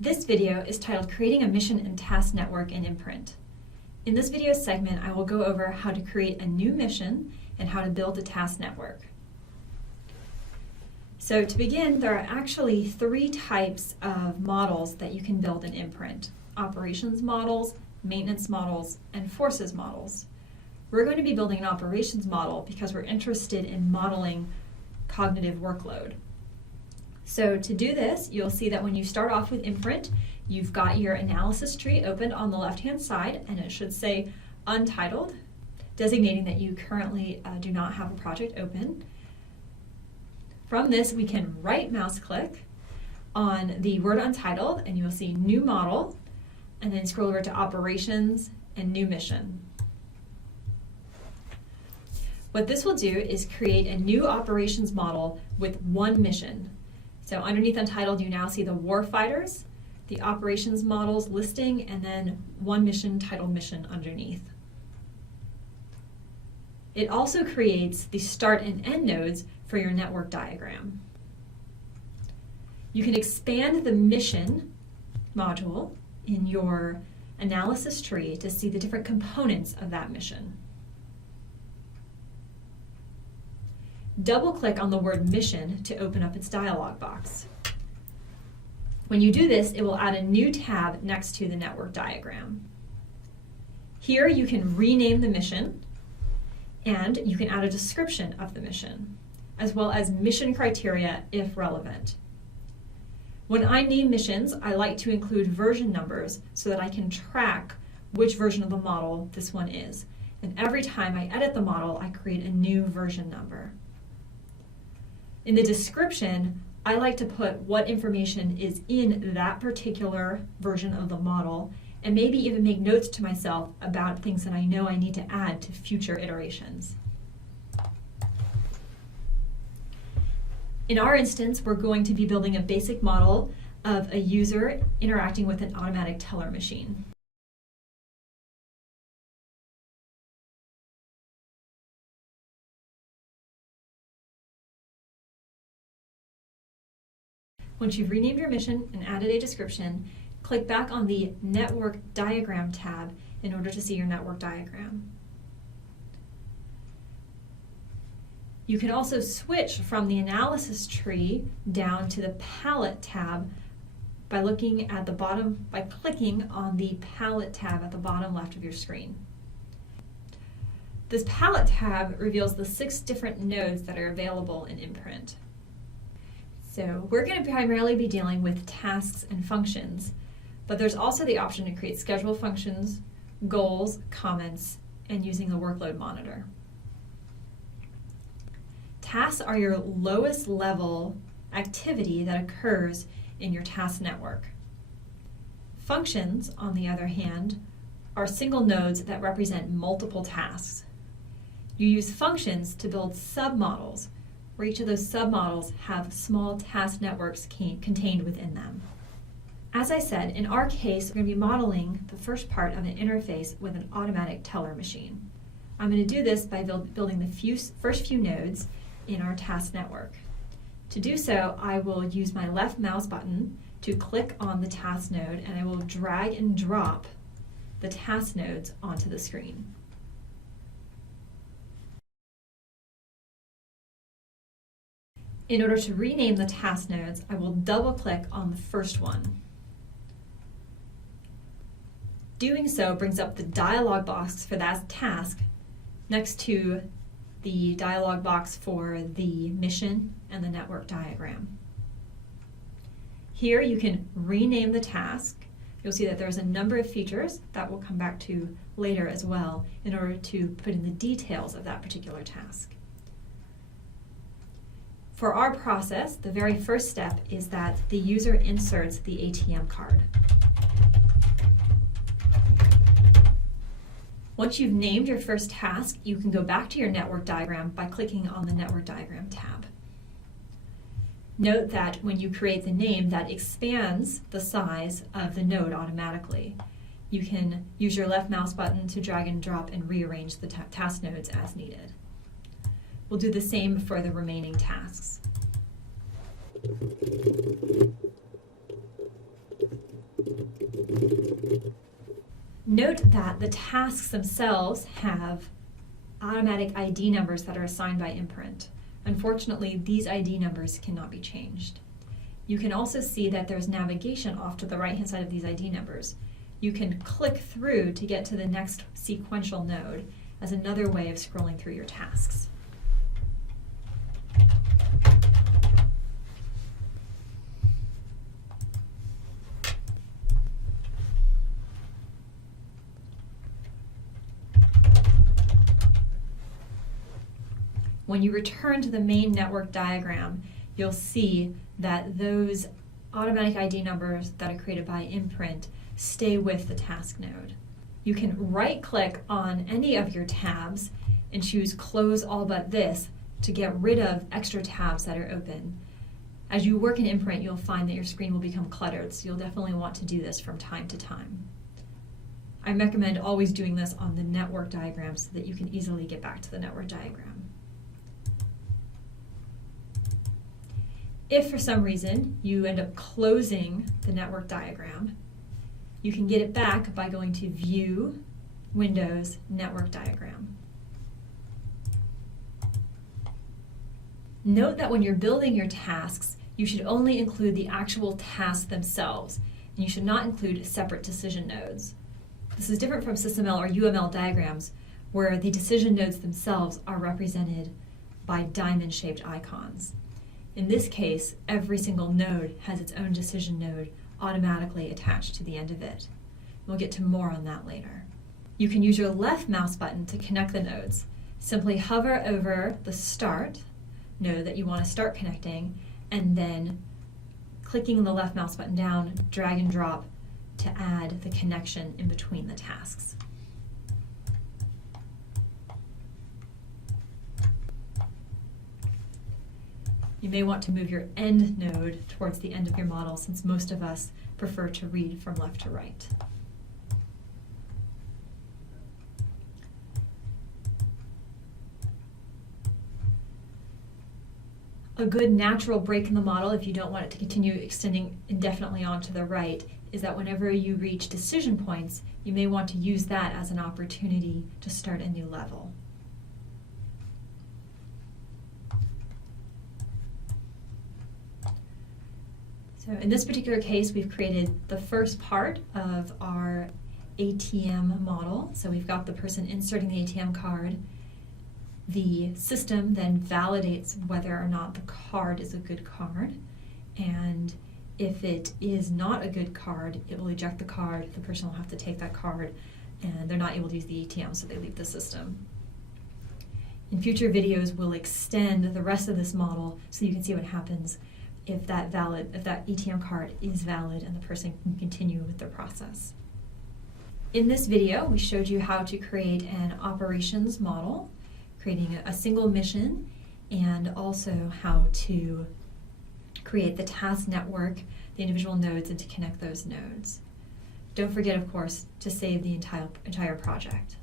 This video is titled Creating a Mission and Task Network in IMPRINT. In this video segment, I will go over how to create a new mission and how to build a task network. So to begin, there are actually three types of models that you can build in IMPRINT: operations models, maintenance models, and forces models. We're going to be building an operations model because we're interested in modeling cognitive workload. So to do this, you'll see that when you start off with IMPRINT, you've got your analysis tree opened on the left-hand side, and it should say Untitled, designating that you currently do not have a project open. From this, we can right mouse click on the word Untitled, and you will see New Model, and then scroll over to Operations and New Mission. What this will do is create a new operations model with one mission. So underneath Untitled, you now see the warfighters, the operations models listing, and then one mission titled Mission underneath. It also creates the start and end nodes for your network diagram. You can expand the mission module in your analysis tree to see the different components of that mission. Double-click on the word Mission to open up its dialog box. When you do this, it will add a new tab next to the network diagram. Here you can rename the mission, and you can add a description of the mission, as well as mission criteria if relevant. When I name missions, I like to include version numbers so that I can track which version of the model this one is. And every time I edit the model, I create a new version number. In the description, I like to put what information is in that particular version of the model, and maybe even make notes to myself about things that I know I need to add to future iterations. In our instance, we're going to be building a basic model of a user interacting with an automatic teller machine. Once you've renamed your mission and added a description, click back on the Network Diagram tab in order to see your network diagram. You can also switch from the analysis tree down to the Palette tab by clicking on the Palette tab at the bottom left of your screen. This Palette tab reveals the 6 different nodes that are available in IMPRINT. So we're going to primarily be dealing with tasks and functions, but there's also the option to create schedule functions, goals, comments, and using the workload monitor. Tasks are your lowest level activity that occurs in your task network. Functions, on the other hand, are single nodes that represent multiple tasks. You use functions to build submodels, where each of those submodels have small task networks contained within them. As I said, in our case, we're going to be modeling the first part of an interface with an automatic teller machine. I'm going to do this by building the first few nodes in our task network. To do so, I will use my left mouse button to click on the task node, and I will drag and drop the task nodes onto the screen. In order to rename the task nodes, I will double-click on the first one. Doing so brings up the dialog box for that task next to the dialog box for the mission and the network diagram. Here you can rename the task. You'll see that there's a number of features that we'll come back to later as well in order to put in the details of that particular task. For our process, the very first step is that the user inserts the ATM card. Once you've named your first task, you can go back to your network diagram by clicking on the Network Diagram tab. Note that when you create the name, that expands the size of the node automatically. You can use your left mouse button to drag and drop and rearrange the task nodes as needed. We'll do the same for the remaining tasks. Note that the tasks themselves have automatic ID numbers that are assigned by IMPRINT. Unfortunately, these ID numbers cannot be changed. You can also see that there's navigation off to the right-hand side of these ID numbers. You can click through to get to the next sequential node as another way of scrolling through your tasks. When you return to the main network diagram, you'll see that those automatic ID numbers that are created by IMPRINT stay with the task node. You can right-click on any of your tabs and choose Close All But This to get rid of extra tabs that are open. As you work in IMPRINT, you'll find that your screen will become cluttered, so you'll definitely want to do this from time to time. I recommend always doing this on the network diagram so that you can easily get back to the network diagram. If for some reason you end up closing the network diagram, you can get it back by going to View, Windows, Network Diagram. Note that when you're building your tasks, you should only include the actual tasks themselves, and you should not include separate decision nodes. This is different from SysML or UML diagrams, where the decision nodes themselves are represented by diamond-shaped icons. In this case, every single node has its own decision node automatically attached to the end of it. We'll get to more on that later. You can use your left mouse button to connect the nodes. Simply hover over the Start node that you want to start connecting, and then clicking the left mouse button down, drag and drop to add the connection in between the tasks. You may want to move your end node towards the end of your model, since most of us prefer to read from left to right. A good natural break in the model, if you don't want it to continue extending indefinitely on to the right, is that whenever you reach decision points, you may want to use that as an opportunity to start a new level. So in this particular case, we've created the first part of our ATM model. So we've got the person inserting the ATM card. The system then validates whether or not the card is a good card. And if it is not a good card, it will eject the card. The person will have to take that card, and they're not able to use the ATM, so they leave the system. In future videos, we'll extend the rest of this model so you can see what happens if that ATM card is valid and the person can continue with their process. In this video, we showed you how to create an operations model, creating a single mission, and also how to create the task network, the individual nodes, and to connect those nodes. Don't forget, of course, to save the entire project.